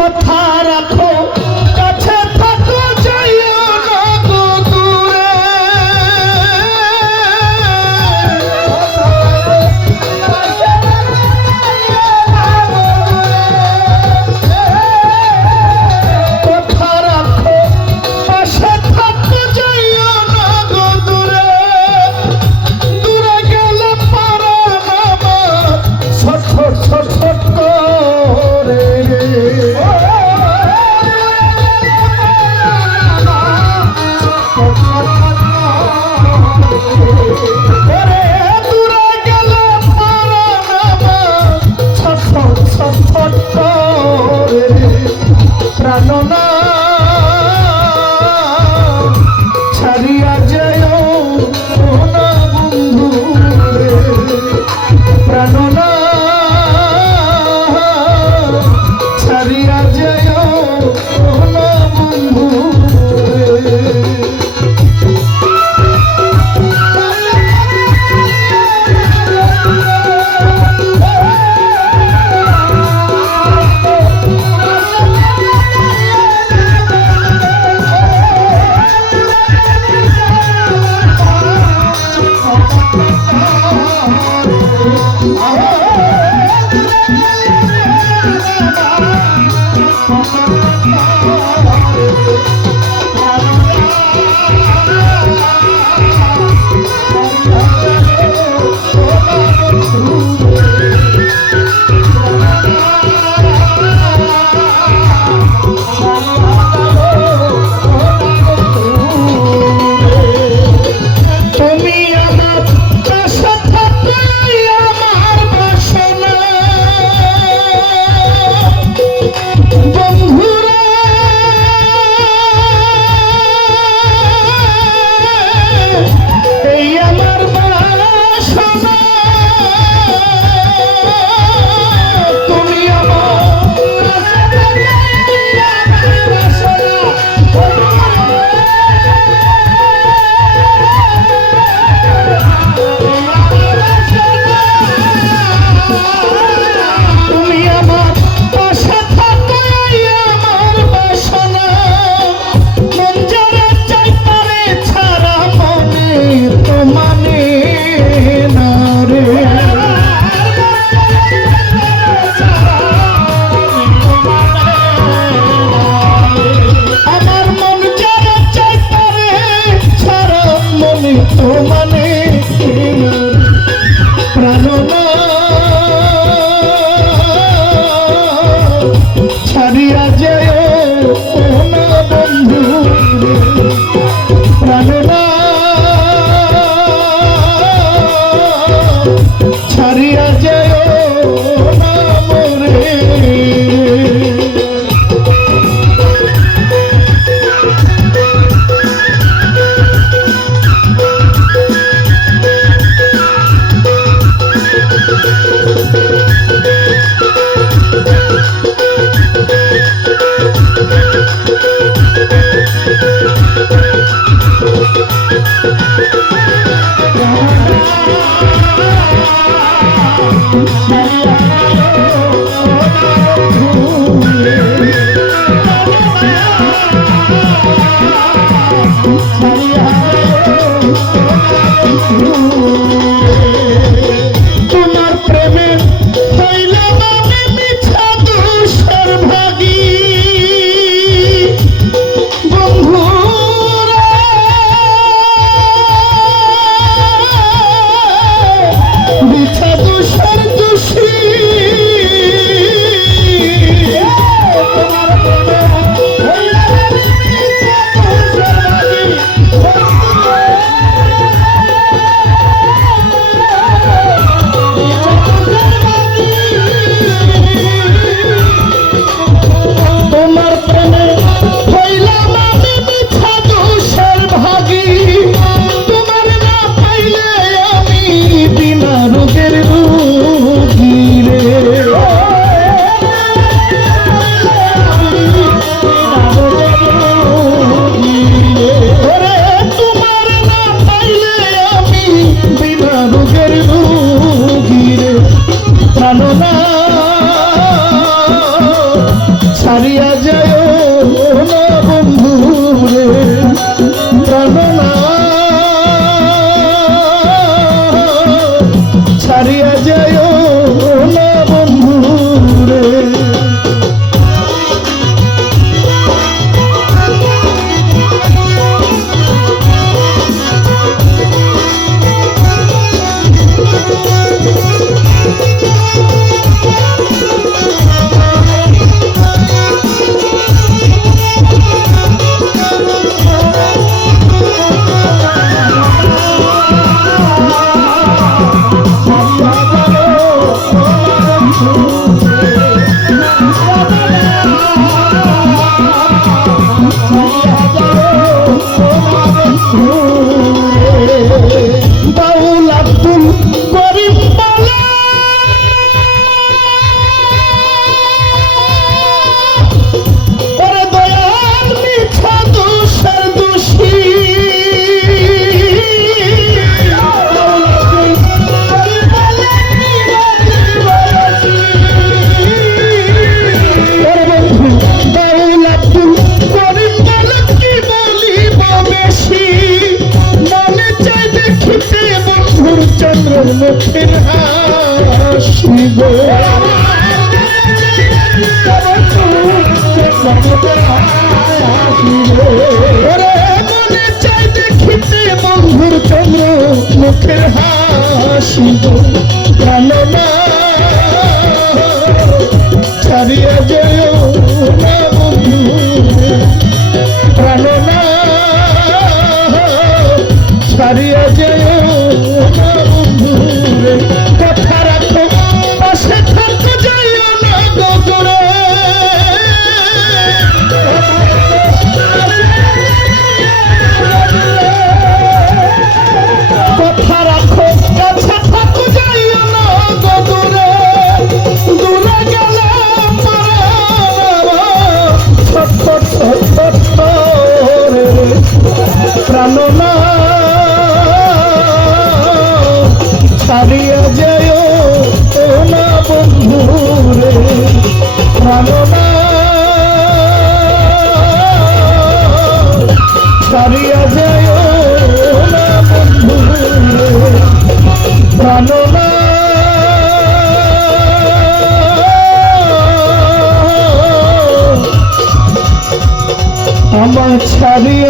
কথা রাখো। প্রাণনা ছাড়িয়া গো মনে চাই দেখিতে বন্ধুর চন্দ্র মুখের হাসি গো প্রাণনা Sabia.